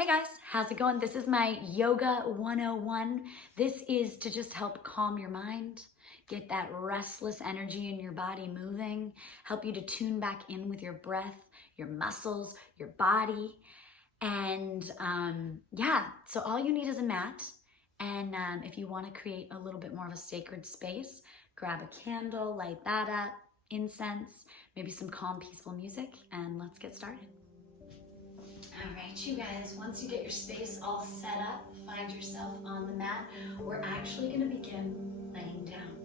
Hey guys, how's it going? This is my Yoga 101. This is to just help calm your mind, get that restless energy in your body moving, help you to tune back in with your breath, your muscles, your body. And so all you need is a mat. And if you want to create a little bit more of a sacred space, grab a candle, light that up, incense, maybe some calm, peaceful music, and let's get started. All right, you guys, once you get your space all set up, find yourself on the mat, we're actually going to begin laying down.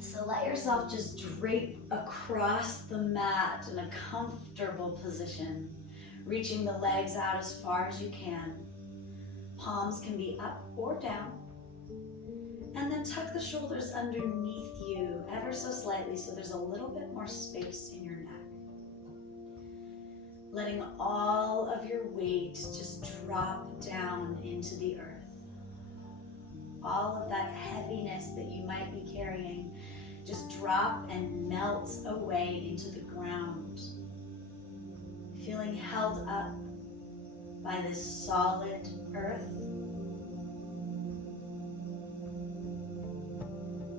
So let yourself just drape across the mat in a comfortable position, reaching the legs out as far as you can. Palms can be up or down. And then tuck the shoulders underneath you ever so slightly so there's a little bit more space in your neck. Letting all of your weight just drop down into the earth. All of that heaviness that you might be carrying just drop and melt away into the ground. Feeling held up by this solid earth.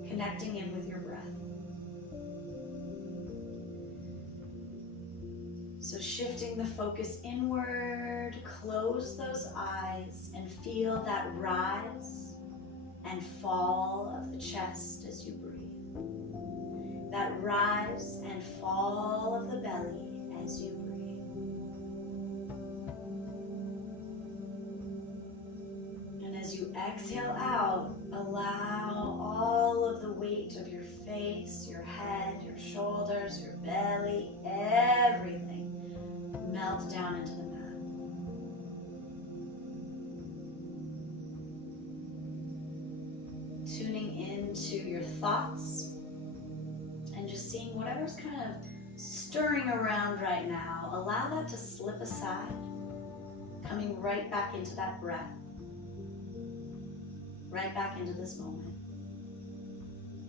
Connecting in with your breath. So shifting the focus inward, close those eyes and feel that rise and fall of the chest as you breathe. That rise and fall of the belly as you breathe. And as you exhale out, allow all of the weight of your face, your head, your shoulders, your belly, everything melt down into the mat. Tuning into your thoughts and just seeing whatever's kind of stirring around right now. Allow that to slip aside, coming right back into that breath, right back into this moment,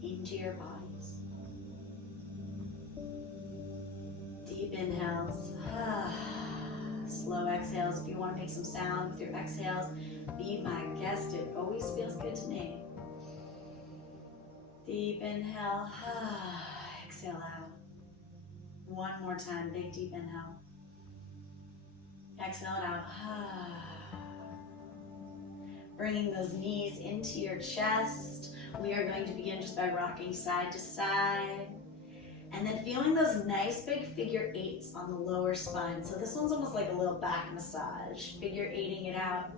into your bodies. Deep inhales, slow exhales. If you want to make some sound with your exhales, be my guest. It always feels good to me. Deep inhale, exhale out. One more time, big deep inhale. Exhale it out. Bringing those knees into your chest. We are going to begin just by rocking side to side. And then feeling those nice big figure eights on the lower spine. So this one's almost like a little back massage. Figure eighting it out.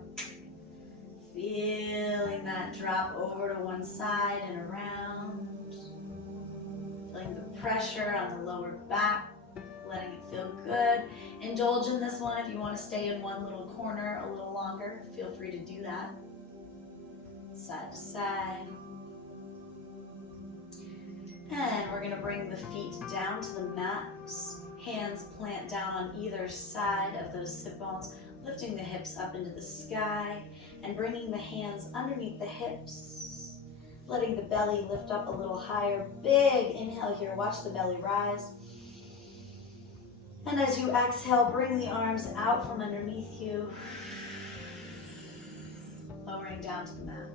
Feeling that drop over to one side and around. Feeling the pressure on the lower back. Letting it feel good. Indulge in this one if you want to stay in one little corner a little longer. Feel free to do that. Side to side. And we're going to bring the feet down to the mat. Hands plant down on either side of those sit bones, lifting the hips up into the sky and bringing the hands underneath the hips, letting the belly lift up a little higher. Big inhale here. Watch the belly rise. And as you exhale, bring the arms out from underneath you, lowering down to the mat.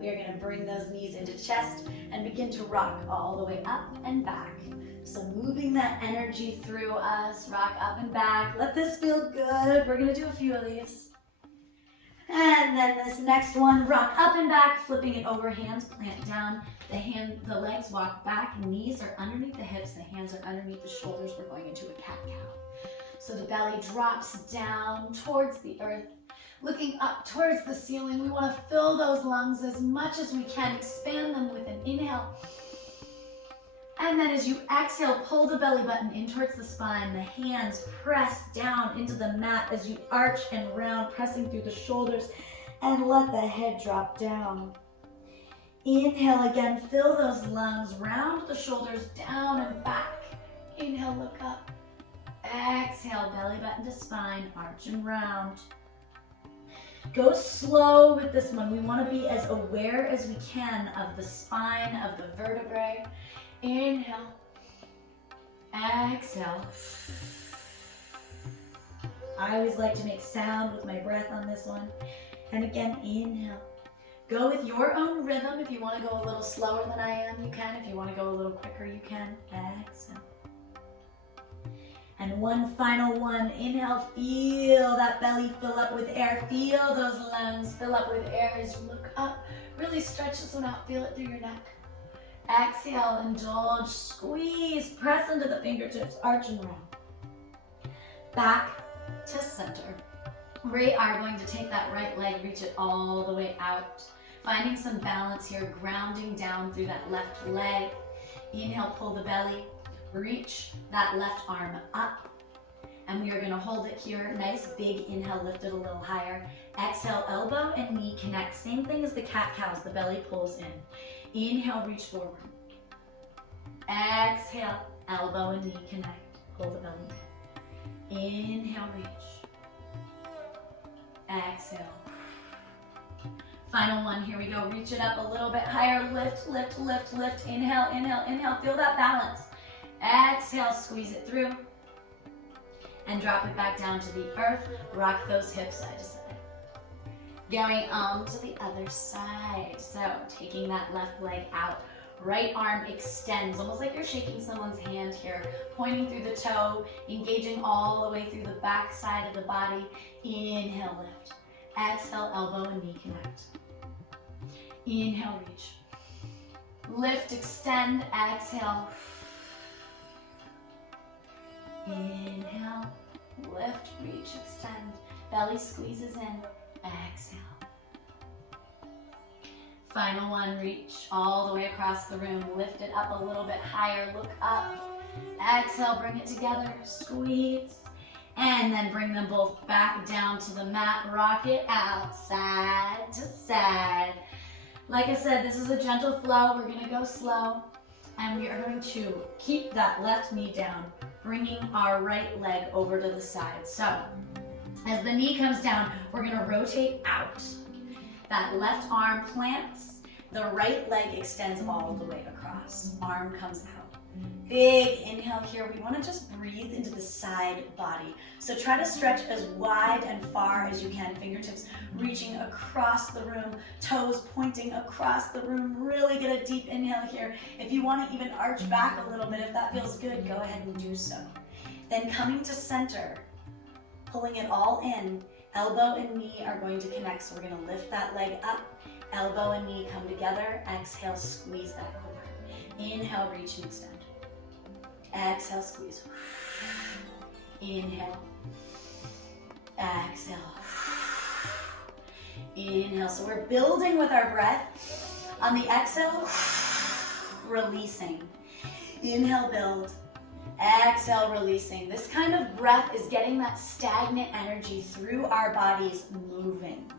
We are going to bring those knees into chest and begin to rock all the way up and back. So moving that energy through us, rock up and back. Let this feel good. We're going to do a few of these. And then this next one, rock up and back, flipping it over, hands plant down. The legs walk back, knees are underneath the hips, the hands are underneath the shoulders. We're going into a cat-cow. So the belly drops down towards the earth. Looking up towards the ceiling, we want to fill those lungs as much as we can. Expand them with an inhale. And then as you exhale, pull the belly button in towards the spine. The hands press down into the mat as you arch and round, pressing through the shoulders. And let the head drop down. Inhale again, fill those lungs, round the shoulders down and back. Inhale, look up. Exhale, belly button to spine, arch and round. Go slow with this one. We want to be as aware as we can of the spine, of the vertebrae. Inhale. Exhale. I always like to make sound with my breath on this one. And again, inhale. Go with your own rhythm. If you want to go a little slower than I am, you can. If you want to go a little quicker, you can. Exhale. And one final one. Inhale, feel that belly fill up with air. Feel those lungs fill up with air as you look up. Really stretch this one out. Feel it through your neck. Exhale, indulge, squeeze, press into the fingertips, arch and round. Back to center. We are going to take that right leg, reach it all the way out. Finding some balance here, grounding down through that left leg. Inhale, pull the belly, reach that left arm up. And we are gonna hold it here. Nice big inhale, lift it a little higher. Exhale, elbow and knee connect. Same thing as the cat-cows, the belly pulls in. Inhale, reach forward. Exhale, elbow and knee connect. Pull the belly. Inhale, reach. Exhale. Final one, here we go. Reach it up a little bit higher. Lift, lift, lift, lift. Inhale, inhale, inhale. Feel that balance. Exhale, squeeze it through. And drop it back down to the earth. Rock those hips side to side. Going on to the other side. So taking that left leg out. Right arm extends, almost like you're shaking someone's hand here. Pointing through the toe, engaging all the way through the back side of the body. Inhale, lift. Exhale, elbow and knee connect. Inhale, reach. Lift, extend, exhale. Inhale, lift, reach, extend. Belly squeezes in, exhale. Final one, reach all the way across the room. Lift it up a little bit higher, look up. Exhale, bring it together, squeeze. And then bring them both back down to the mat. Rock it out, side to side. Like I said, this is a gentle flow. We're gonna go slow. And we are going to keep that left knee down, bringing our right leg over to the side. So, as the knee comes down, we're gonna rotate out. That left arm plants, the right leg extends all the way across. Arm comes out. Big inhale here. We want to just breathe into the side body. So try to stretch as wide and far as you can. Fingertips reaching across the room, toes pointing across the room. Really get a deep inhale here. If you want to even arch back a little bit, if that feels good, go ahead and do so. Then coming to center, pulling it all in. Elbow and knee are going to connect, so we're going to lift that leg up. Elbow and knee come together. Exhale, squeeze that core. Inhale, reach and extend. Exhale, squeeze. Inhale. Exhale. Inhale. So we're building with our breath. On the exhale, releasing. Inhale, build. Exhale, releasing. This kind of breath is getting that stagnant energy through our bodies moving.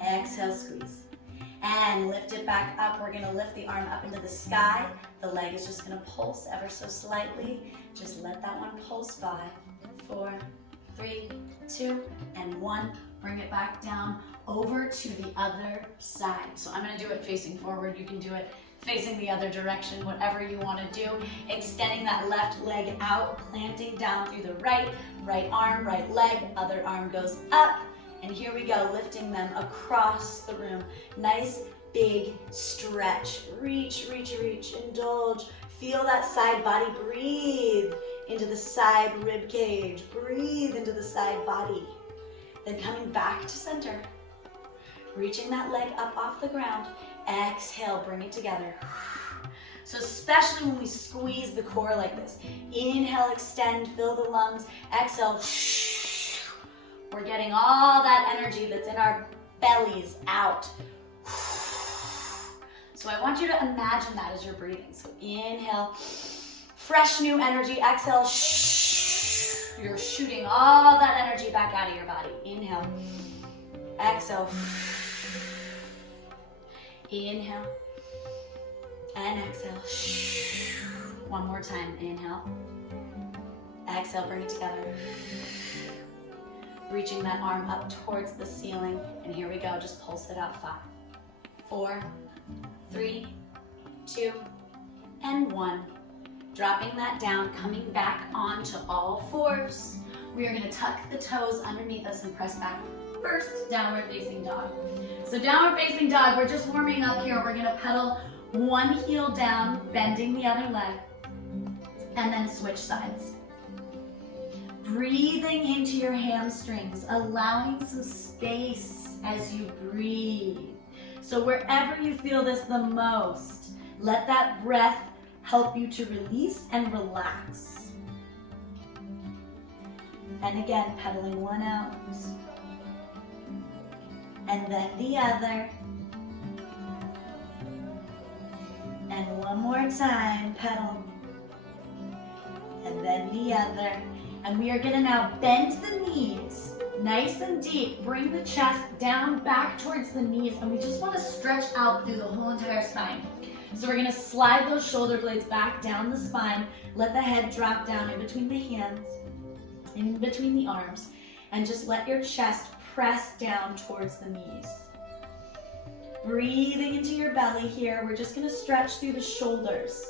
Exhale, squeeze. And lift it back up. We're gonna lift the arm up into the sky. The leg is just gonna pulse ever so slightly. Just let that one pulse. 5, 4, 3, 2, and 1. Bring it back down over to the other side. So I'm gonna do it facing forward. You can do it facing the other direction, whatever you want to do. Extending that left leg out, planting down through the right arm, right leg, other arm goes up. And here we go, lifting them across the room. Nice big stretch. Reach, reach, reach, indulge. Feel that side body. Breathe into the side rib cage. Breathe into the side body. Then coming back to center. Reaching that leg up off the ground. Exhale, bring it together. So especially when we squeeze the core like this. Inhale, extend, fill the lungs. Exhale, we're getting all that energy that's in our bellies out. So I want you to imagine that as you're breathing. So inhale, fresh new energy. Exhale, you're shooting all that energy back out of your body. Inhale, exhale. Inhale and exhale. One more time. Inhale. Exhale, bring it together. Reaching that arm up towards the ceiling. And here we go. Just pulse it out. 5, 4, 3, 2, and 1. Dropping that down, coming back onto all fours. We are gonna tuck the toes underneath us and press back. First, downward facing dog. So downward facing dog, we're just warming up here. We're gonna pedal one heel down, bending the other leg, and then switch sides. Breathing into your hamstrings, allowing some space as you breathe. So wherever you feel this the most, let that breath help you to release and relax. And again, pedaling one out. And then the other. And one more time, pedal. And then the other. And we are gonna now bend the knees nice and deep. Bring the chest down back towards the knees, and we just wanna stretch out through the whole entire spine. So we're gonna slide those shoulder blades back down the spine. Let the head drop down in between the hands, in between the arms, and just let your chest press down towards the knees. Breathing into your belly here. We're just gonna stretch through the shoulders.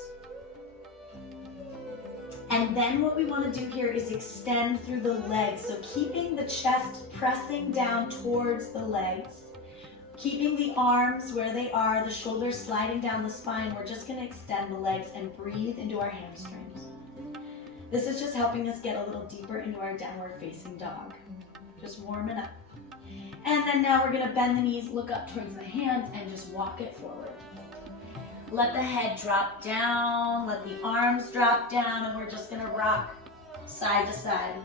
And then what we want to do here is extend through the legs. So keeping the chest pressing down towards the legs, keeping the arms where they are, the shoulders sliding down the spine. We're just going to extend the legs and breathe into our hamstrings. This is just helping us get a little deeper into our downward facing dog. Just warming up. And then now we're going to bend the knees, look up towards the hands, and just walk it forward. Let the head drop down, let the arms drop down, and we're just gonna rock side to side.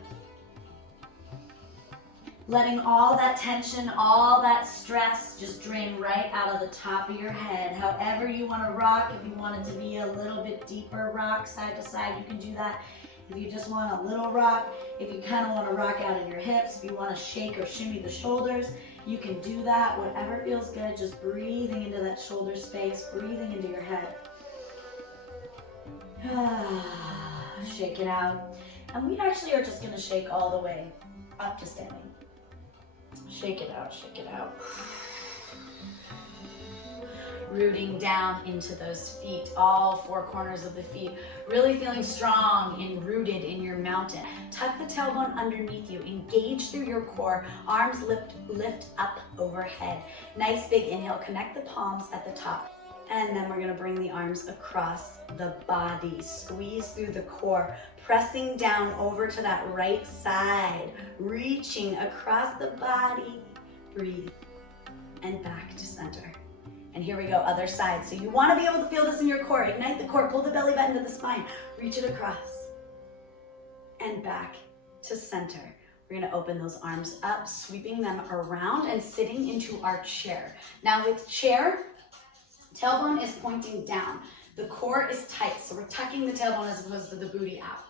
Letting all that tension, all that stress just drain right out of the top of your head. However you wanna rock, if you want it to be a little bit deeper rock side to side, you can do that. If you just want a little rock, if you kind of want to rock out in your hips, if you want to shake or shimmy the shoulders, you can do that. Whatever feels good, just breathing into that shoulder space, breathing into your head. Shake it out. And we actually are just going to shake all the way up to standing. Shake it out, shake it out. Rooting down into those feet, all four corners of the feet. Really feeling strong and rooted in your mountain. Tuck the tailbone underneath you. Engage through your core. Arms lift up overhead. Nice big inhale. Connect the palms at the top. And then we're going to bring the arms across the body. Squeeze through the core. Pressing down over to that right side. Reaching across the body. Breathe. And back to center. And here we go, other side. So you want to be able to feel this in your core. Ignite the core, pull the belly button to the spine. Reach it across. And back to center. We're going to open those arms up, sweeping them around and sitting into our chair. Now with chair, tailbone is pointing down. The core is tight, so we're tucking the tailbone as opposed to the booty out.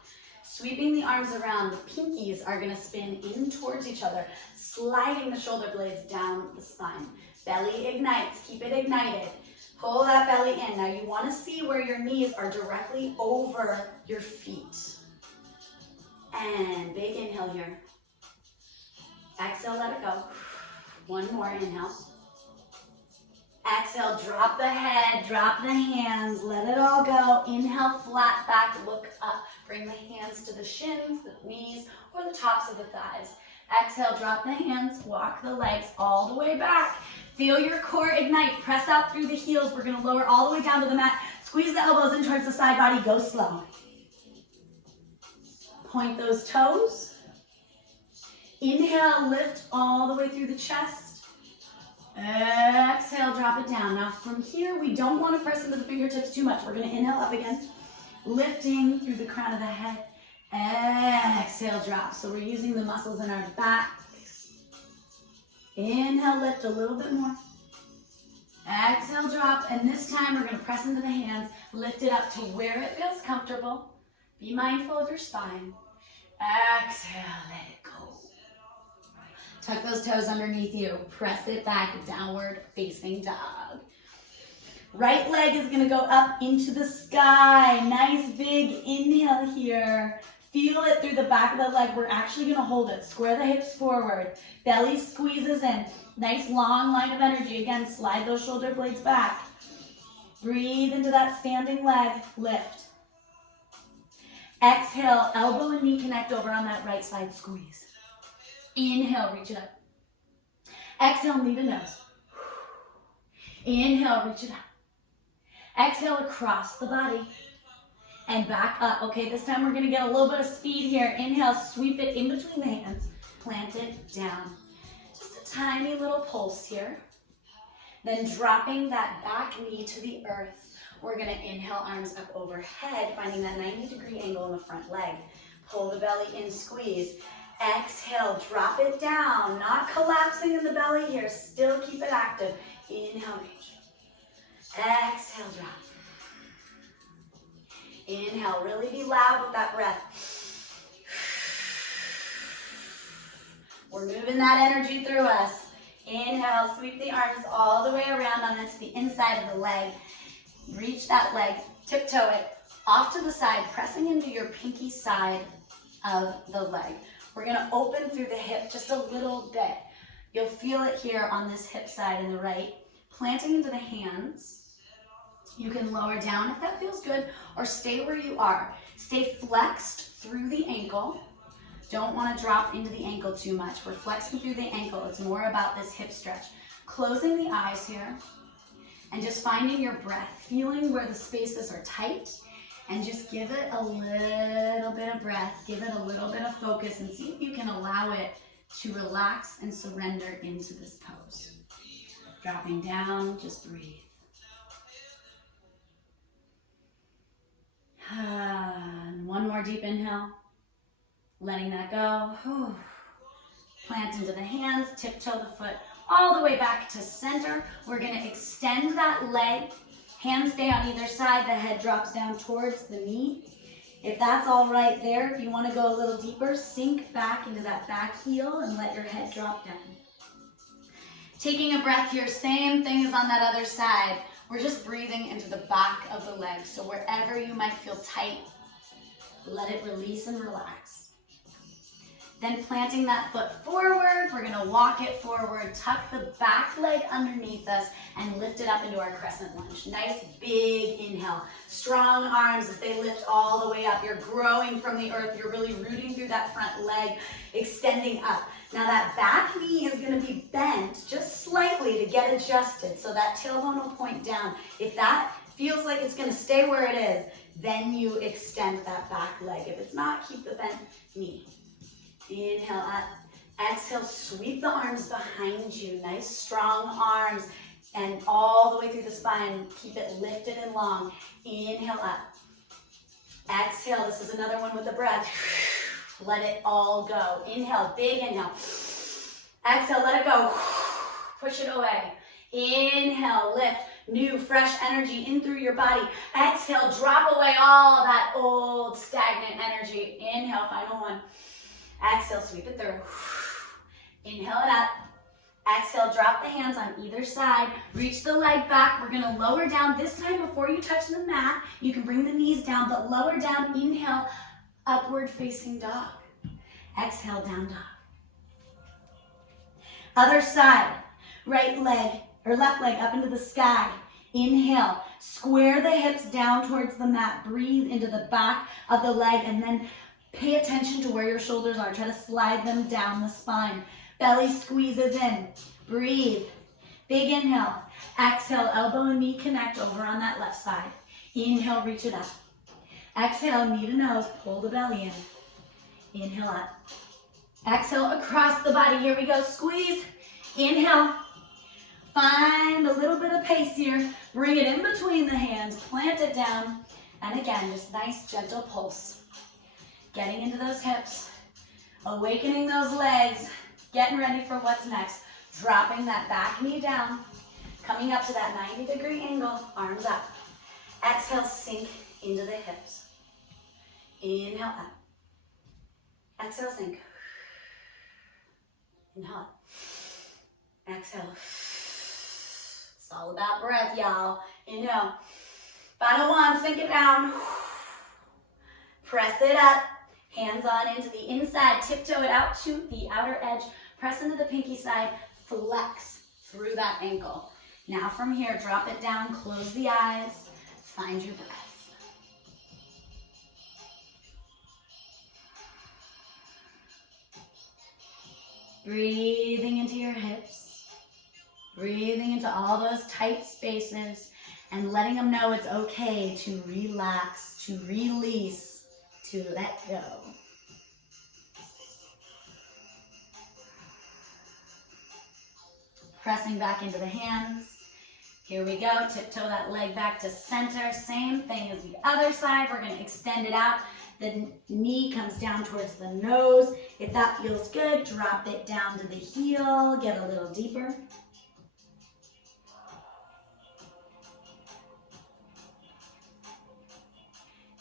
Sweeping the arms around, the pinkies are going to spin in towards each other, sliding the shoulder blades down the spine. Belly ignites, keep it ignited. Pull that belly in. Now you want to see where your knees are directly over your feet. And big inhale here. Exhale, let it go. One more inhale. Exhale, drop the head, drop the hands, let it all go. Inhale, flat back, look up. Bring the hands to the shins, the knees, or the tops of the thighs. Exhale, drop the hands, walk the legs all the way back. Feel your core ignite, press out through the heels. We're gonna lower all the way down to the mat. Squeeze the elbows in towards the side body, go slow. Point those toes. Inhale, lift all the way through the chest. Exhale, drop it down. Now from here, we don't wanna press into the fingertips too much. We're gonna inhale up again, lifting through the crown of the head. Exhale, drop. So we're using the muscles in our back. Inhale, lift a little bit more. Exhale, drop. And this time we're going to press into the hands. Lift it up to where it feels comfortable. Be mindful of your spine. Exhale, let it go. Tuck those toes underneath you. Press it back, downward facing dog. Right leg is going to go up into the sky. Nice big inhale here. Feel it through the back of the leg. We're actually going to hold it. Square the hips forward. Belly squeezes in. Nice long line of energy. Again, slide those shoulder blades back. Breathe into that standing leg. Lift. Exhale, elbow and knee connect over on that right side, squeeze. Inhale, reach it up. Exhale, knee to nose. Inhale, reach it up. Exhale, across the body. And back up. Okay, this time we're gonna get a little bit of speed here. Inhale, sweep it in between the hands. Plant it down. Just a tiny little pulse here. Then dropping that back knee to the earth. We're gonna inhale, arms up overhead, finding that 90-degree angle in the front leg. Pull the belly in, squeeze. Exhale, drop it down. Not collapsing in the belly here. Still keep it active. Inhale, reach. Exhale, drop. Inhale, really be loud with that breath. We're moving that energy through us. Inhale, sweep the arms all the way around on into the inside of the leg. Reach that leg, tiptoe it off to the side, pressing into your pinky side of the leg. We're gonna open through the hip just a little bit. You'll feel it here on this hip side in the right. Planting into the hands. You can lower down if that feels good, or stay where you are. Stay flexed through the ankle. Don't want to drop into the ankle too much. We're flexing through the ankle. It's more about this hip stretch. Closing the eyes here, and just finding your breath, feeling where the spaces are tight, and just give it a little bit of breath, give it a little bit of focus, and see if you can allow it to relax and surrender into this pose. Dropping down, just breathe. And one more deep inhale, letting that go. Plant into the hands, tiptoe the foot all the way back to center. We're gonna extend that leg. Hands stay on either side, the head drops down towards the knee. If that's all right there, if you wanna go a little deeper, sink back into that back heel and let your head drop down. Taking a breath here, same thing as on that other side. We're just breathing into the back of the leg. So wherever you might feel tight, let it release and relax. Then planting that foot forward, we're gonna walk it forward, tuck the back leg underneath us, and lift it up into our crescent lunge. Nice big inhale. Strong arms as they lift all the way up. You're growing from the earth. You're really rooting through that front leg, extending up. Now that back knee is gonna be bent just slightly to get adjusted, so that tailbone will point down. If that feels like it's gonna stay where it is, then you extend that back leg. If it's not, keep the bent knee. Inhale up. Exhale, sweep the arms behind you. Nice strong arms, and all the way through the spine. Keep it lifted and long. Inhale up. Exhale, this is another one with the breath. Let it all go. Inhale, big inhale. Exhale, let it go. Push it away. Inhale, lift. New, fresh energy in through your body. Exhale, drop away all that old, stagnant energy. Inhale, final one. Exhale, sweep it through. Inhale it up. Exhale, drop the hands on either side. Reach the leg back. We're gonna lower down. This time, before you touch the mat, you can bring the knees down, but lower down. Inhale, upward facing dog. Exhale, down dog. Other side, right leg or left leg up into the sky. Inhale, square the hips down towards the mat. Breathe into the back of the leg, and then pay attention to where your shoulders are. Try to slide them down the spine. Belly squeezes in. Breathe. Big inhale. Exhale, elbow and knee connect over on that left side. Inhale, reach it up. Exhale, knee to nose, pull the belly in. Inhale up. Exhale, across the body. Here we go, squeeze. Inhale. Find a little bit of pace here. Bring it in between the hands, plant it down. And again, just nice, gentle pulse. Getting into those hips, awakening those legs, getting ready for what's next. Dropping that back knee down, coming up to that 90-degree angle, arms up. Exhale, sink into the hips. Inhale up. Exhale, sink. Inhale up. Exhale. It's all about breath, y'all. Inhale. Final one, sink it down. Press it up. Hands on into the inside, tiptoe it out to the outer edge, press into the pinky side, flex through that ankle. Now from here, drop it down, close the eyes, find your breath. Breathing into your hips. Breathing into all those tight spaces and letting them know it's okay to relax, to release, to let go. Pressing back into the hands. Here we go, tiptoe that leg back to center. Same thing as the other side. We're gonna extend it out. The knee comes down towards the nose. If that feels good, drop it down to the heel. Get a little deeper.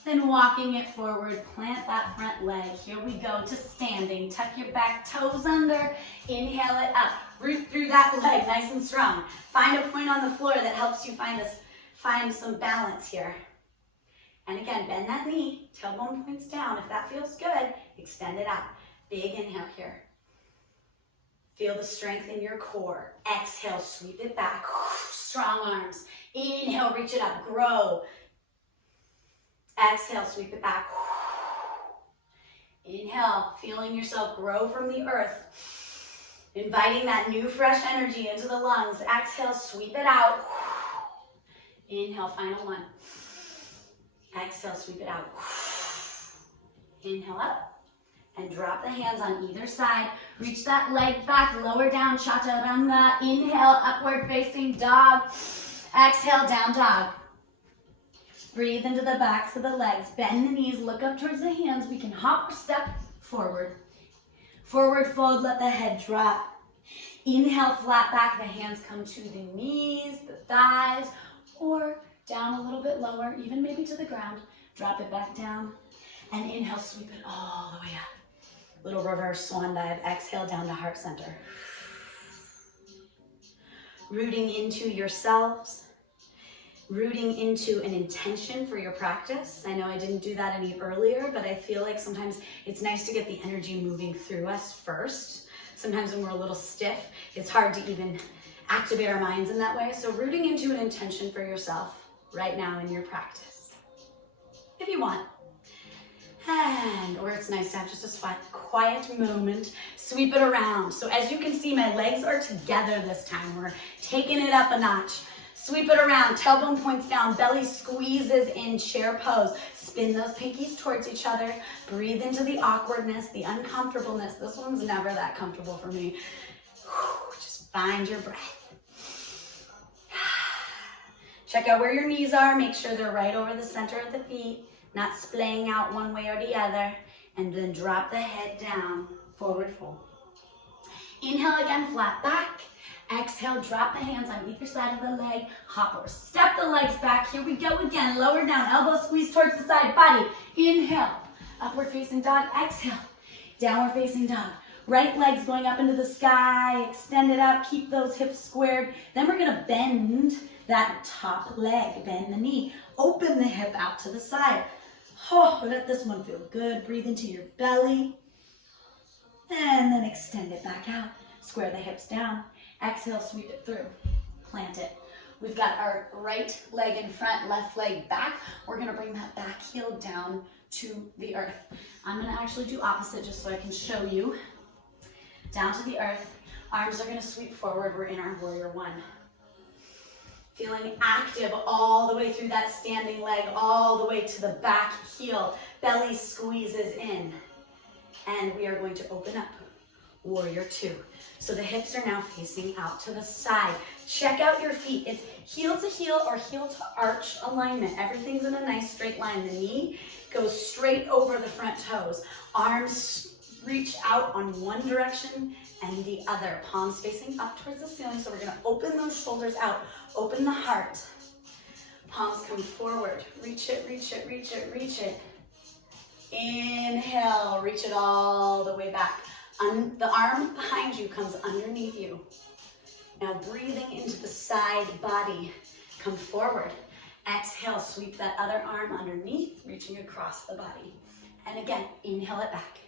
Then walking it forward, plant that front leg. Here we go to standing. Tuck your back toes under. Inhale it up. Root through that leg, nice and strong. Find a point on the floor that helps you find some balance here. And again, bend that knee, tailbone points down. If that feels good, extend it out. Big inhale here. Feel the strength in your core. Exhale, sweep it back. Strong arms. Inhale, reach it up, grow. Exhale, sweep it back. Inhale, feeling yourself grow from the earth. Inviting that new fresh energy into the lungs. Exhale, sweep it out. Inhale, final one. Exhale, sweep it out. Inhale up and drop the hands on either side. Reach that leg back, lower down, chaturanga. Inhale, upward facing dog. Exhale, down dog. Breathe into the backs of the legs. Bend the knees, look up towards the hands. We can hop or step forward. Forward fold, let the head drop. Inhale, flat back. The hands come to the knees, the thighs, or down a little bit lower, even maybe to the ground. Drop it back down. And inhale, sweep it all the way up. Little reverse swan dive. Exhale, down to heart center. Rooting into yourselves. Rooting into an intention for your practice. I know I didn't do that any earlier, but I feel like sometimes it's nice to get the energy moving through us first. Sometimes when we're a little stiff, it's hard to even activate our minds in that way. So rooting into an intention for yourself right now in your practice, if you want. Or it's nice to have just a quiet moment. Sweep it around. So as you can see, my legs are together this time. We're taking it up a notch. Sweep it around, tailbone points down, belly squeezes in, chair pose. Spin those pinkies towards each other. Breathe into the awkwardness, the uncomfortableness. This one's never that comfortable for me. Just find your breath. Check out where your knees are. Make sure they're right over the center of the feet, not splaying out one way or the other. And then drop the head down, forward fold. Inhale again, flat back. Exhale, drop the hands on either side of the leg. Hop or step the legs back. Here we go again. Lower down, elbow squeeze towards the side body. Inhale, upward facing dog. Exhale, downward facing dog. Right leg's going up into the sky. Extend it out. Keep those hips squared. Then we're going to bend that top leg. Bend the knee. Open the hip out to the side. Oh, let this one feel good. Breathe into your belly. And then extend it back out. Square the hips down. Exhale, sweep it through. Plant it. We've got our right leg in front, left leg back. We're gonna bring that back heel down to the earth. I'm gonna actually do opposite just so I can show you. Down to the earth. Arms are gonna sweep forward. We're in our warrior one. Feeling active all the way through that standing leg, all the way to the back heel. Belly squeezes in. And we are going to open up. Warrior two. So the hips are now facing out to the side. Check out your feet. It's heel to heel or heel to arch alignment. Everything's in a nice straight line. The knee goes straight over the front toes. Arms reach out on one direction and the other. Palms facing up towards the ceiling. So we're going to open those shoulders out. Open the heart. Palms come forward. Reach it, reach it, reach it, reach it. Inhale. Reach it all the way back. The arm behind you comes underneath you. Now breathing into the side body. Come forward. Exhale, sweep that other arm underneath, reaching across the body. And again, inhale it back.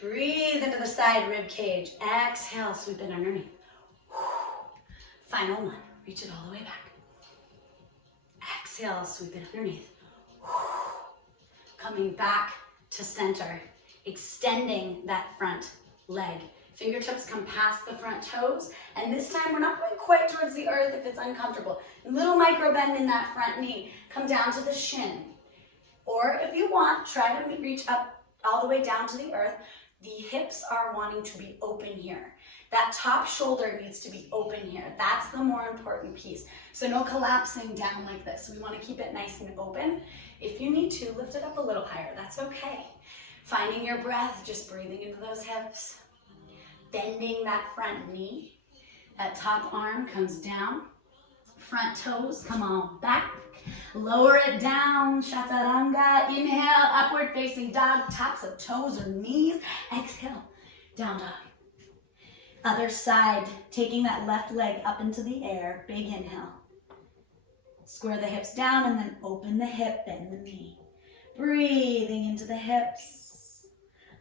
Breathe into the side rib cage. Exhale, sweep it underneath. Final one. Reach it all the way back. Exhale, sweep it underneath. Coming back to center. Extending that front leg. Fingertips come past the front toes. And this time we're not going quite towards the earth if it's uncomfortable. Little micro bend in that front knee. Come down to the shin. Or if you want, try to reach up all the way down to the earth. The hips are wanting to be open here. That top shoulder needs to be open here. That's the more important piece. So no collapsing down like this. We want to keep it nice and open. If you need to, lift it up a little higher. That's okay. Finding your breath, just breathing into those hips. Bending that front knee. That top arm comes down. Front toes come on back. Lower it down. Chaturanga. Inhale, upward facing dog. Tops of toes or knees. Exhale, down dog. Other side, taking that left leg up into the air. Big inhale. Square the hips down and then open the hip, bend the knee. Breathing into the hips.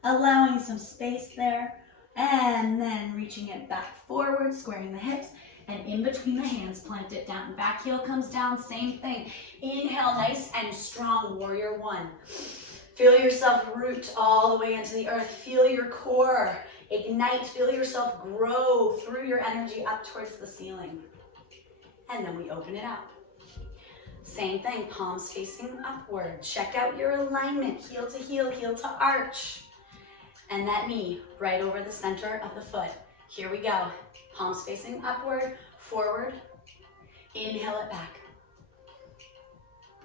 Allowing some space there. And then reaching it back forward, squaring the hips. And in between the hands, plant it down. Back heel comes down, same thing. Inhale, nice and strong, warrior one. Feel yourself root all the way into the earth. Feel your core ignite. Feel yourself grow through your energy up towards the ceiling. And then we open it up. Same thing, palms facing upward. Check out your alignment, heel to arch. And that knee right over the center of the foot. Here we go. Palms facing upward, forward. Inhale it back.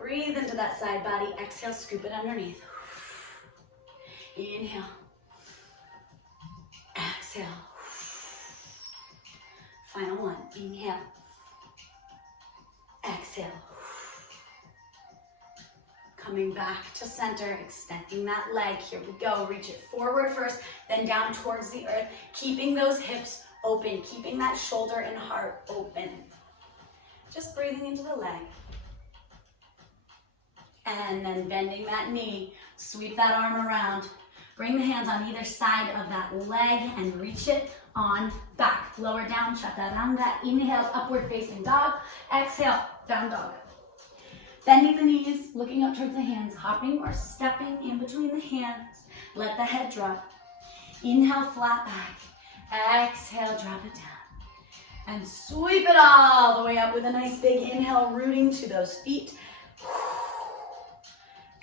Breathe into that side body. Exhale, scoop it underneath. Inhale. Exhale. Final one. Inhale. Exhale. Coming back to center, extending that leg. Here we go. Reach it forward first, then down towards the earth. Keeping those hips open, keeping that shoulder and heart open. Just breathing into the leg. And then bending that knee. Sweep that arm around. Bring the hands on either side of that leg and reach it on back. Lower down, chaturanga. Inhale, upward facing dog. Exhale, down dog. Bending the knees, looking up towards the hands, hopping or stepping in between the hands. Let the head drop. Inhale, flat back. Exhale, drop it down. And sweep it all the way up with a nice big inhale, rooting to those feet.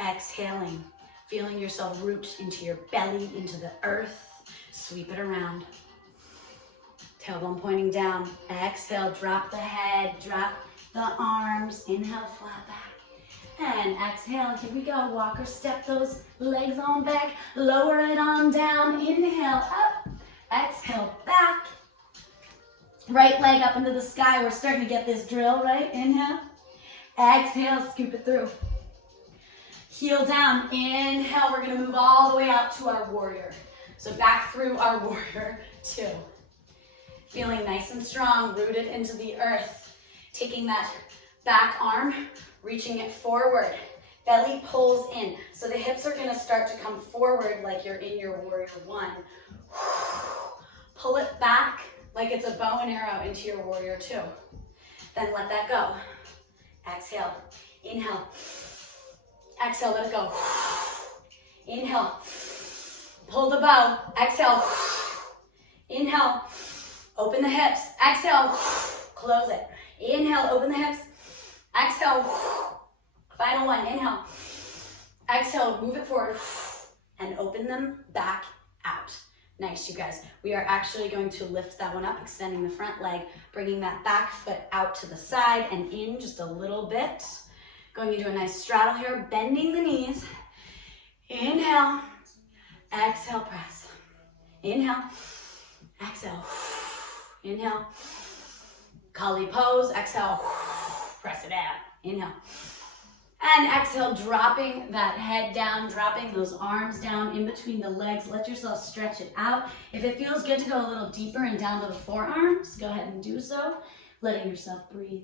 Exhaling, feeling yourself root into your belly, into the earth. Sweep it around. Tailbone pointing down. Exhale, drop the head, drop the arms. Inhale, flat back. And exhale, here we go. Walk or step those legs on back. Lower it on down. Inhale, up. Exhale, back. Right leg up into the sky. We're starting to get this drill, right? Inhale. Exhale, scoop it through. Heel down. Inhale, we're going to move all the way out to our warrior. So back through our warrior two. Feeling nice and strong, rooted into the earth. Taking that back arm, reaching it forward. Belly pulls in. So the hips are going to start to come forward like you're in your warrior one. Pull it back like it's a bow and arrow into your warrior two. Then let that go. Exhale. Inhale. Exhale, let it go. Inhale. Pull the bow. Exhale. Inhale. Open the hips. Exhale. Close it. Inhale, open the hips. Exhale. Final one. Inhale. Exhale, move it forward. And open them back out. Nice, you guys. We are actually going to lift that one up, extending the front leg, bringing that back foot out to the side and in just a little bit. Going into a nice straddle here, bending the knees. Inhale. Exhale, press. Inhale. Exhale. Inhale. Kali pose. Exhale. Press it out. Inhale. And exhale, dropping that head down, dropping those arms down in between the legs. Let yourself stretch it out. If it feels good to go a little deeper and down to the forearms, go ahead and do so. Letting yourself breathe.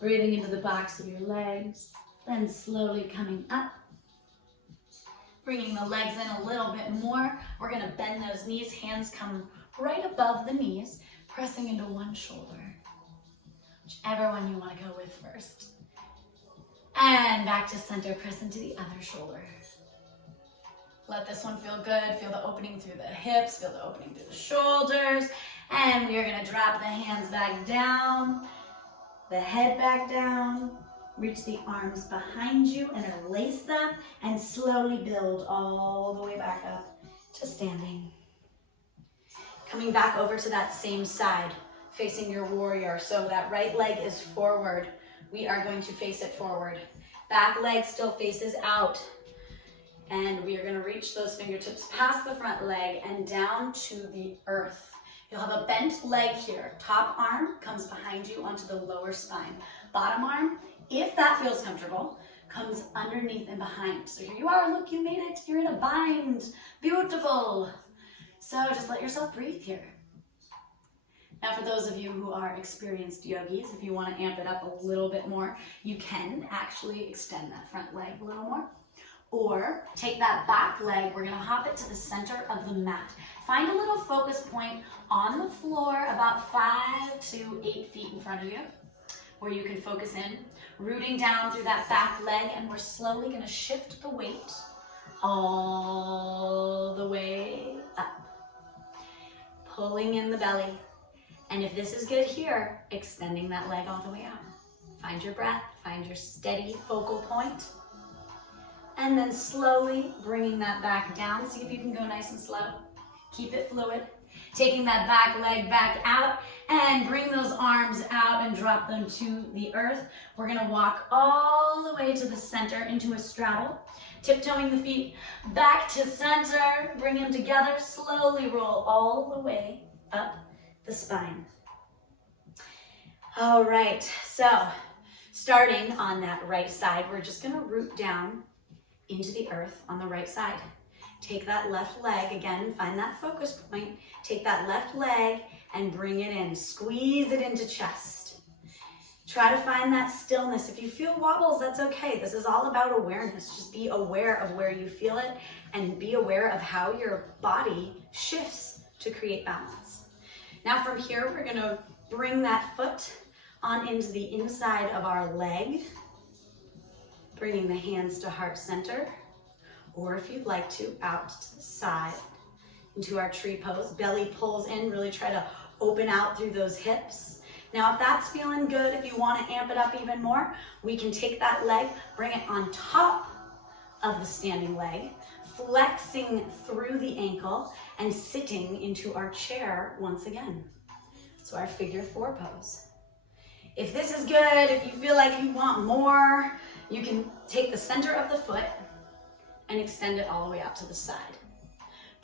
Breathing into the backs of your legs. Then slowly coming up. Bringing the legs in a little bit more. We're going to bend those knees. Hands come right above the knees. Pressing into one shoulder. Whichever one you want to go with first. And back to center, press into the other shoulder. Let this one feel good. Feel the opening through the hips, feel the opening through the shoulders. And we are gonna drop the hands back down, the head back down. Reach the arms behind you, interlace them, and slowly build all the way back up to standing. Coming back over to that same side, facing your warrior. So that right leg is forward. We are going to face it forward. Back leg still faces out. And we are gonna reach those fingertips past the front leg and down to the earth. You'll have a bent leg here. Top arm comes behind you onto the lower spine. Bottom arm, if that feels comfortable, comes underneath and behind. So here you are, look, you made it. You're in a bind. Beautiful. So just let yourself breathe here. Now for those of you who are experienced yogis, if you want to amp it up a little bit more, you can actually extend that front leg a little more. Or take that back leg, we're gonna hop it to the center of the mat. Find a little focus point on the floor about 5 to 8 feet in front of you, where you can focus in, rooting down through that back leg, and we're slowly gonna shift the weight all the way up. Pulling in the belly. And if this is good here, extending that leg all the way out. Find your breath, find your steady focal point. And then slowly bringing that back down. See if you can go nice and slow. Keep it fluid. Taking that back leg back out and bring those arms out and drop them to the earth. We're gonna walk all the way to the center into a straddle. Tiptoeing the feet back to center. Bring them together. Slowly roll all the way up the spine. All right, so starting on that right side, we're just gonna root down into the earth on the right side. Take that left leg, again, find that focus point. Take that left leg and bring it in. Squeeze it into chest. Try to find that stillness. If you feel wobbles, that's okay. This is all about awareness. Just be aware of where you feel it and be aware of how your body shifts to create balance. Now from here, we're gonna bring that foot on into the inside of our leg, bringing the hands to heart center, or if you'd like to, out to the side into our tree pose. Belly pulls in, really try to open out through those hips. Now, if that's feeling good, if you want to amp it up even more, we can take that leg, bring it on top of the standing leg, flexing through the ankle and sitting into our chair once again. So our figure 4 pose. If this is good, if you feel like you want more, you can take the center of the foot and extend it all the way out to the side.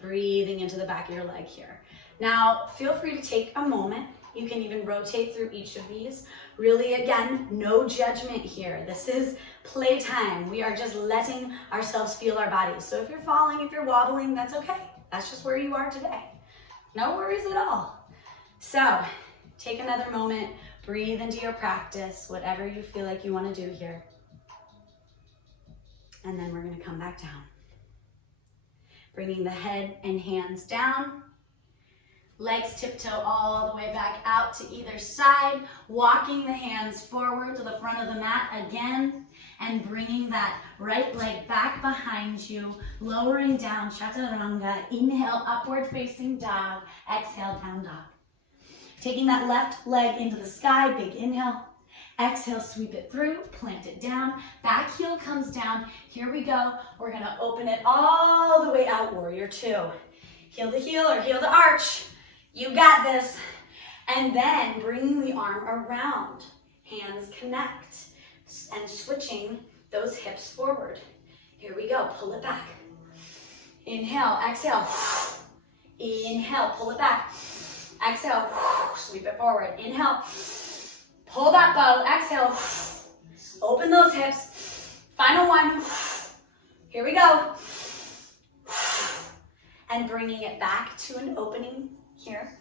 Breathing into the back of your leg here. Now, feel free to take a moment. You can even rotate through each of these. Really, again, no judgment here. This is playtime. We are just letting ourselves feel our bodies. So if you're falling, if you're wobbling, that's okay. That's just where you are today. No worries at all. So take another moment, breathe into your practice, whatever you feel like you want to do here. And then we're going to come back down. Bringing the head and hands down. Legs tiptoe all the way back out to either side. Walking the hands forward to the front of the mat again. And bringing that right leg back behind you. Lowering down, chaturanga. Inhale, upward facing dog. Exhale, down dog. Taking that left leg into the sky, big inhale. Exhale, sweep it through, plant it down. Back heel comes down. Here we go. We're gonna open it all the way out, warrior 2. Heel to heel or heel to arch. You got this. And then bringing the arm around. Hands connect. And switching those hips forward. Here we go, pull it back. Inhale, exhale. Inhale, pull it back. Exhale, sweep it forward. Inhale, pull that bow. Exhale, open those hips. Final one. Here we go. And bringing it back to an opening here.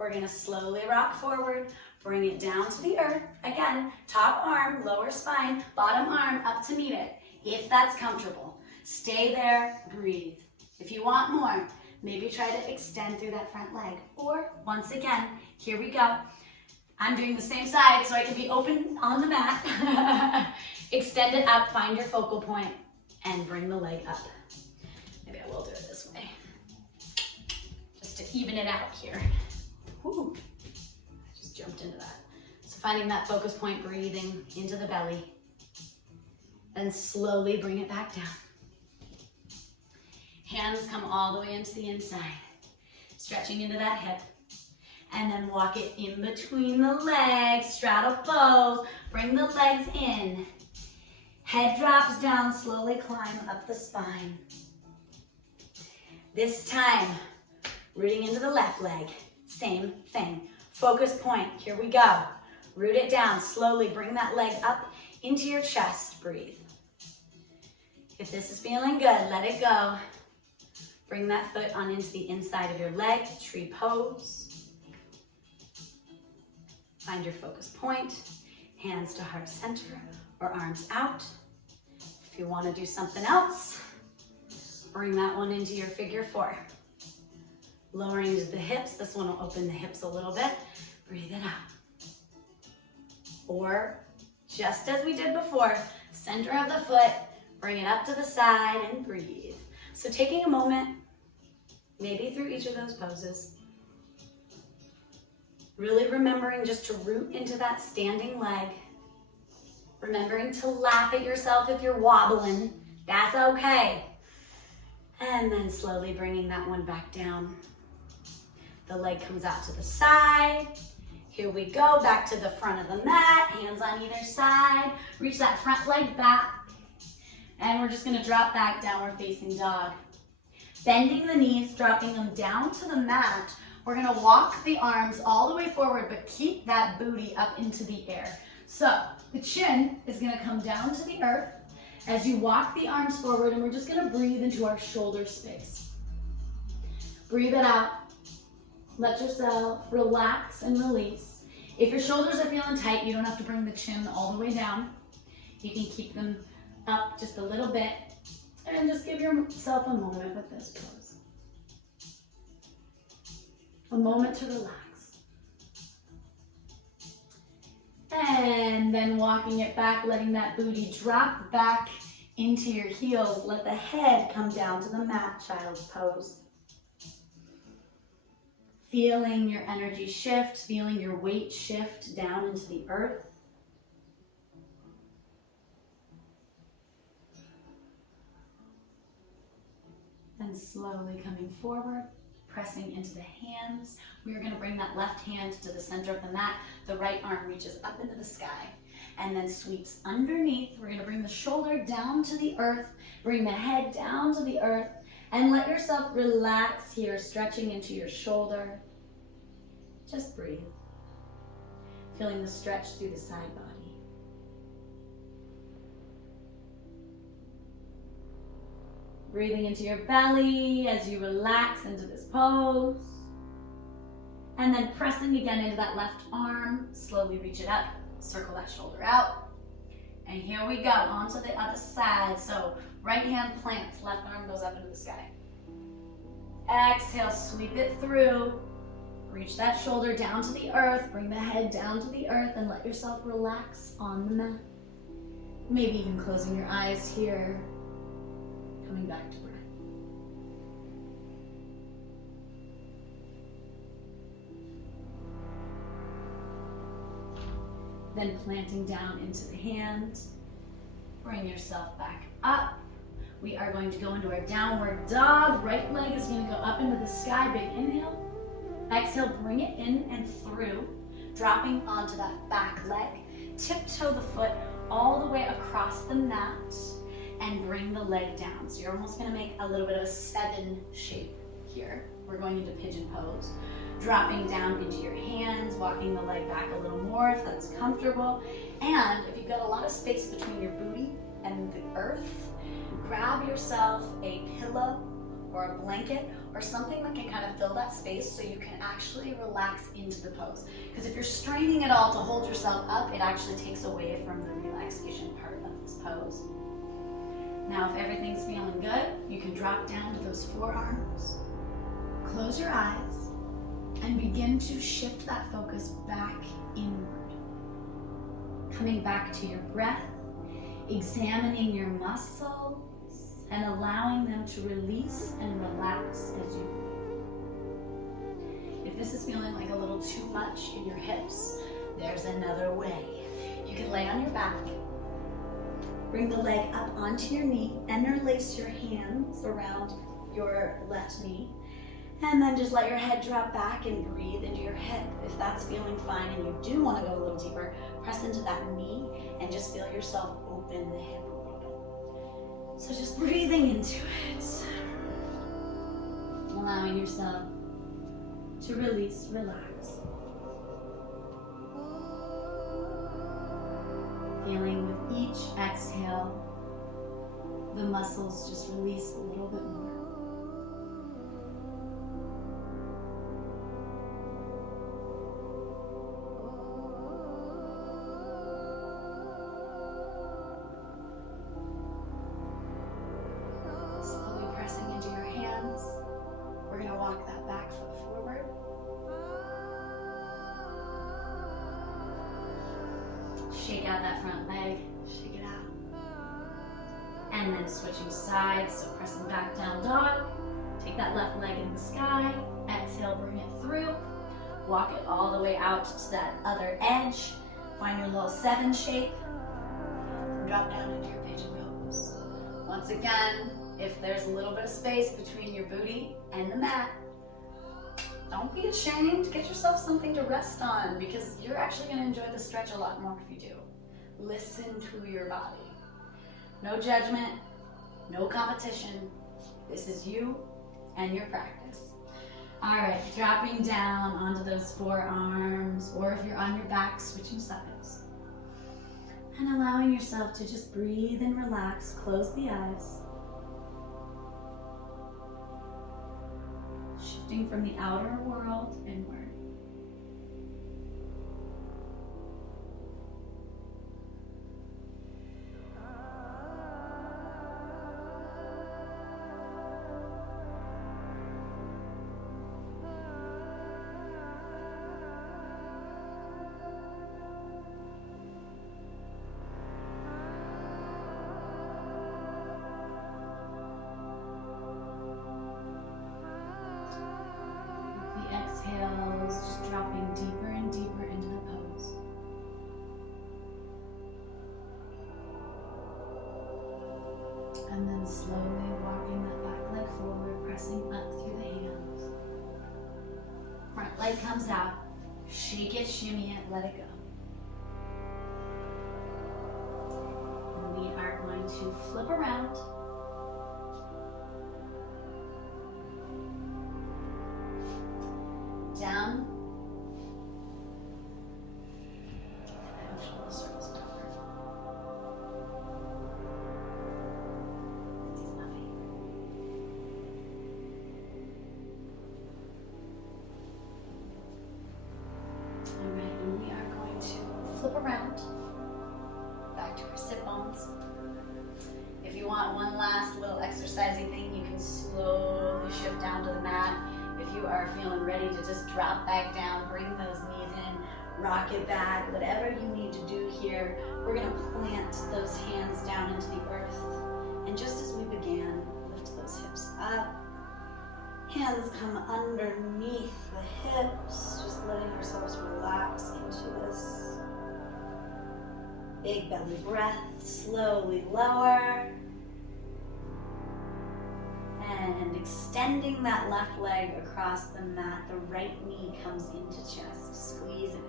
We're gonna slowly rock forward, bring it down to the earth. Again, top arm, lower spine, bottom arm up to meet it. If that's comfortable, stay there, breathe. If you want more, maybe try to extend through that front leg. Or, once again, here we go. I'm doing the same side so I can be open on the mat. Extend it up, find your focal point, and bring the leg up. Maybe I will do it even it out here. Woo. I just jumped into that. So finding that focus point, breathing into the belly, and slowly bring it back down. Hands come all the way into the inside, stretching into that hip. And then walk it in between the legs, straddle pose, bring the legs in. Head drops down, slowly climb up the spine. This time, rooting into the left leg, same thing. Focus point, here we go. Root it down, slowly bring that leg up into your chest, breathe. If this is feeling good, let it go. Bring that foot on into the inside of your leg, tree pose. Find your focus point, hands to heart center or arms out. If you want to do something else, bring that one into your figure four. Lowering to the hips, this one will open the hips a little bit. Breathe it out. Or, just as we did before, center of the foot, bring it up to the side and breathe. So taking a moment, maybe through each of those poses, really remembering just to root into that standing leg. Remembering to laugh at yourself if you're wobbling. That's okay. And then slowly bringing that one back down. The leg comes out to the side. Here we go, back to the front of the mat. Hands on either side. Reach that front leg back. And we're just gonna drop back, downward facing dog. Bending the knees, dropping them down to the mat. We're gonna walk the arms all the way forward, but keep that booty up into the air. So the chin is gonna come down to the earth as you walk the arms forward, and we're just gonna breathe into our shoulder space. Breathe it out. Let yourself relax and release. If your shoulders are feeling tight, you don't have to bring the chin all the way down. You can keep them up just a little bit, and just give yourself a moment with this pose. A moment to relax. And then walking it back, letting that booty drop back into your heels. Let the head come down to the mat, child's pose. Feeling your energy shift, feeling your weight shift down into the earth. Then slowly coming forward, pressing into the hands. We are going to bring that left hand to the center of the mat. The right arm reaches up into the sky and then sweeps underneath. We're going to bring the shoulder down to the earth, bring the head down to the earth, and let yourself relax here, stretching into your shoulder. Just breathe. Feeling the stretch through the side body. Breathing into your belly as you relax into this pose. And then pressing again into that left arm. Slowly reach it up. Circle that shoulder out. And here we go, onto the other side. So right hand plants, left arm goes up into the sky. Exhale, sweep it through. Reach that shoulder down to the earth. Bring the head down to the earth and let yourself relax on the mat. Maybe even closing your eyes here. Coming back to breath. Then planting down into the hands. Bring yourself back up. We are going to go into our downward dog. Right leg is going to go up into the sky. Big inhale. Exhale, bring it in and through. Dropping onto that back leg. Tiptoe the foot all the way across the mat. And bring the leg down. So you're almost gonna make a little bit of a 7 shape here. We're going into pigeon pose. Dropping down into your hands, walking the leg back a little more if that's comfortable. And if you've got a lot of space between your booty and the earth, grab yourself a pillow or a blanket or something that can kind of fill that space so you can actually relax into the pose. Because if you're straining at all to hold yourself up, it actually takes away from the relaxation part of this pose. Now, if everything's feeling good, you can drop down to those forearms, close your eyes, and begin to shift that focus back inward. Coming back to your breath, examining your muscles, and allowing them to release and relax as you breathe. this is feeling like a little too much in your hips, there's another way. You can lay on your back. Bring the leg up onto your knee, interlace your hands around your left knee, and then just let your head drop back and breathe into your hip. If that's feeling fine and you do want to go a little deeper, press into that knee and just feel yourself open the hip a little bit. So just breathing into it, allowing yourself to release, relax. Feeling with each exhale, the muscles just release a little bit more. Slowly pressing into your hands. We're going to walk that back foot forward. Shake out that front leg, shake it out. And then switching sides, so pressing back down dog. Take that left leg in the sky, exhale, bring it through. Walk it all the way out to that other edge. Find your little 7 shape. Drop down into your pigeon pose. Once again, if there's a little bit of space between your booty and the mat, don't be ashamed. Get yourself something to rest on because you're actually going to enjoy the stretch a lot more if you do. Listen to your body. No judgment, no competition. This is you and your practice. All right, dropping down onto those forearms, or if you're on your back, switching sides. And allowing yourself to just breathe and relax. Close the eyes. Shifting from the outer world inward. Exhales, just dropping deeper and deeper into the pose. And then slowly walking that back leg forward, pressing up through the hands. Front leg comes out. Shake it, shimmy it, let it go. And we are going to flip around. Down. Alright, and we are going to flip around back to our sit bones. If you want one last little exercising thing, you can slowly shift down to the mat. If you are feeling ready to just drop back down, bring those knees in, rock it back, whatever you need to do here, we're going to plant those hands down into the earth. And just as we began, lift those hips up. Hands come underneath the hips, just letting ourselves relax into this. Big belly breath, slowly lower. And extending that left leg across the mat, the right knee comes into chest, squeeze it in.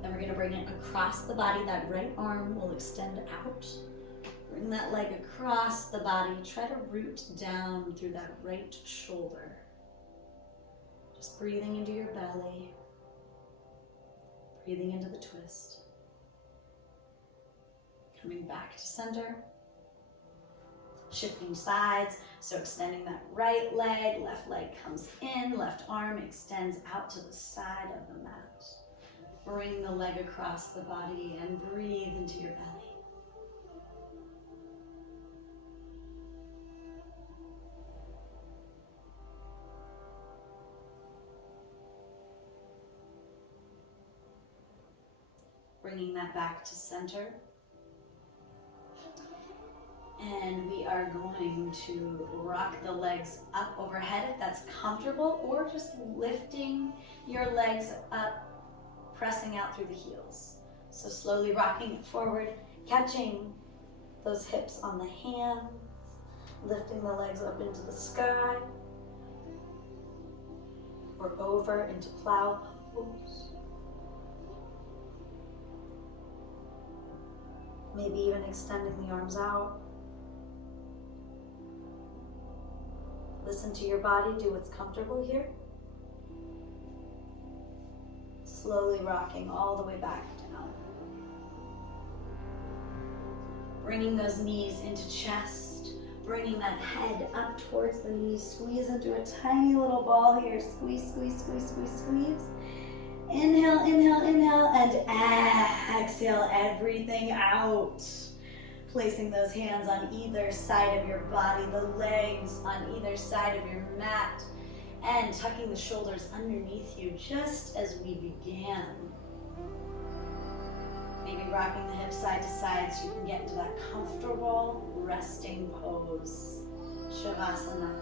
Then we're gonna bring it across the body, that right arm will extend out. Bring that leg across the body, try to root down through that right shoulder. Just breathing into your belly, breathing into the twist. Coming back to center. Shifting sides, so extending that right leg, left leg comes in, left arm extends out to the side of the mat. Bring the leg across the body and breathe into your belly. Bringing that back to center. And we are going to rock the legs up overhead if that's comfortable, or just lifting your legs up, pressing out through the heels. So slowly rocking it forward, catching those hips on the hands, lifting the legs up into the sky, or over into plow pose. Maybe even extending the arms out. Listen to your body, do what's comfortable here. Slowly rocking all the way back down. Bringing those knees into chest, bringing that head up towards the knees. Squeeze into a tiny little ball here. Squeeze, squeeze, squeeze, squeeze, squeeze. Inhale, inhale, inhale, and exhale everything out. Placing those hands on either side of your body, the legs on either side of your mat, and tucking the shoulders underneath you just as we began. Maybe rocking the hips side to side so you can get into that comfortable resting pose, Shavasana.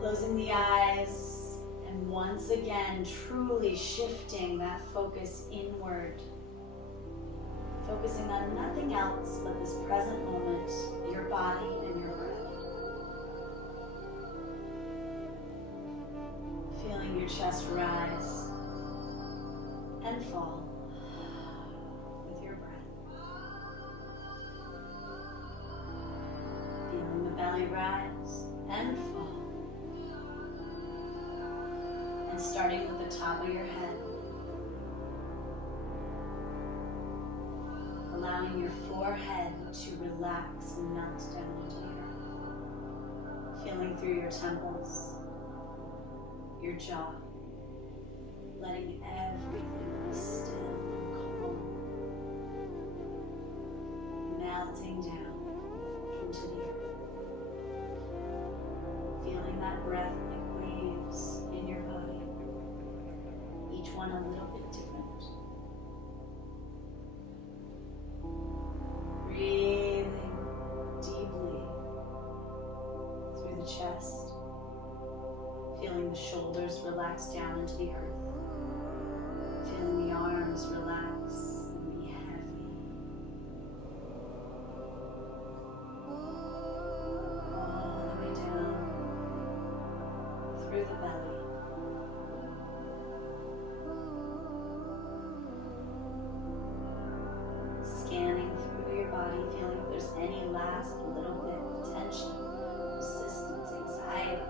Closing the eyes, and once again, truly shifting that focus inward. Focusing on nothing else but this present moment, your body and your breath. Feeling your chest rise and fall with your breath. Feeling the belly rise and fall. And starting with the top of your head. Allowing your forehead to relax and melt down into the earth. Feeling through your temples, your jaw, letting everything be still and calm, melting down into the earth. Feeling that breath like waves in your body, each one a little bit different. Breathing deeply through the chest, feeling the shoulders relax down into the earth, feeling the arms relax and be heavy. All the way down through the belly. Scanning through your body, feeling if there's any last little bit of tension, resistance, anxiety.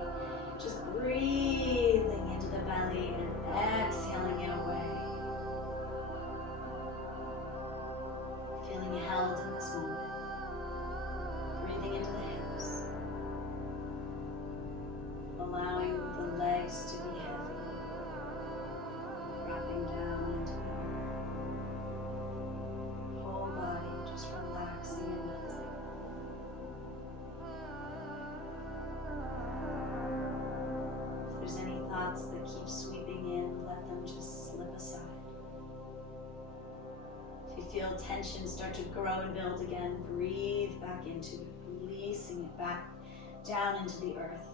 Just breathing into the belly and exhaling it away. Feeling held in this moment. Breathing into the hips. Allowing the legs to be heavy. Dropping down into the whole body, just relaxing and melting. If there's any thoughts that keep sweeping in, let them just slip aside. If you feel tension start to grow and build again, breathe back into it, releasing it back down into the earth.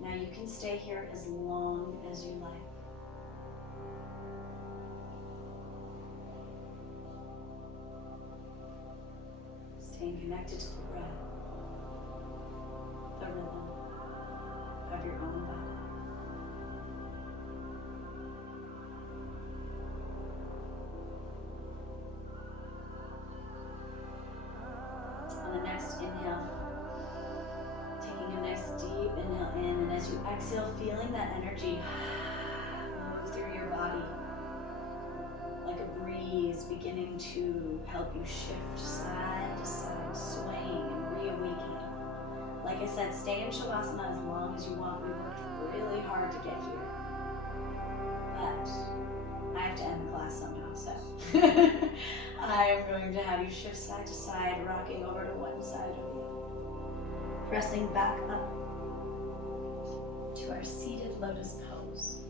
Now you can stay here as long as you like. Staying connected to the breath, the rhythm of your own body. On the next inhale, taking a nice deep inhale in, and as you exhale, feeling that energy move through your body like a breeze, beginning to help you shift side to side, swaying and reawakening. Like I said, stay in Shavasana as long as you want. We worked really hard to get here, but I have to end the class somehow, so I am going to have you shift side to side, rocking over to one side of you. Pressing back up to our seated lotus pose.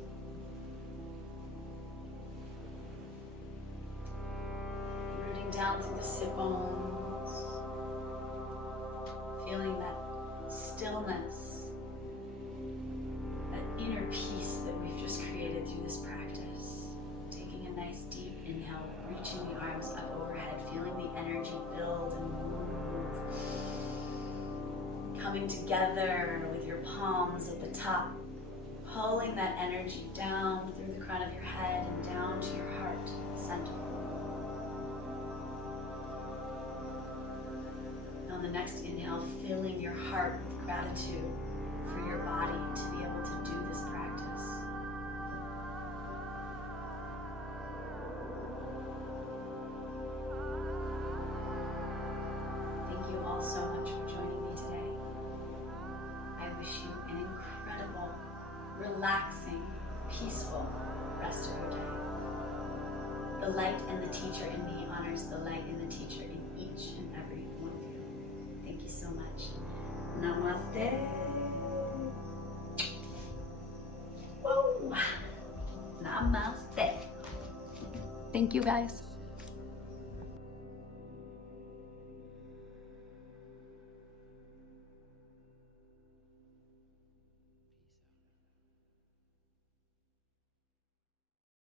down through the sit bones, feeling that stillness, that inner peace that we've just created through this practice. Taking a nice deep inhale, reaching the arms up overhead, feeling the energy build and move. Coming together with your palms at the top, pulling that energy down through the crown of your head and down to your heart center. On the next inhale, filling your heart with gratitude for your body to be able to do this practice. Thank you all so much for joining me today. I wish you an incredible, relaxing, peaceful rest of your day. The light and the teacher in me honors the light and the teacher in each and every one of you. Thank you so much. Namaste. Woo. Namaste. Thank you guys.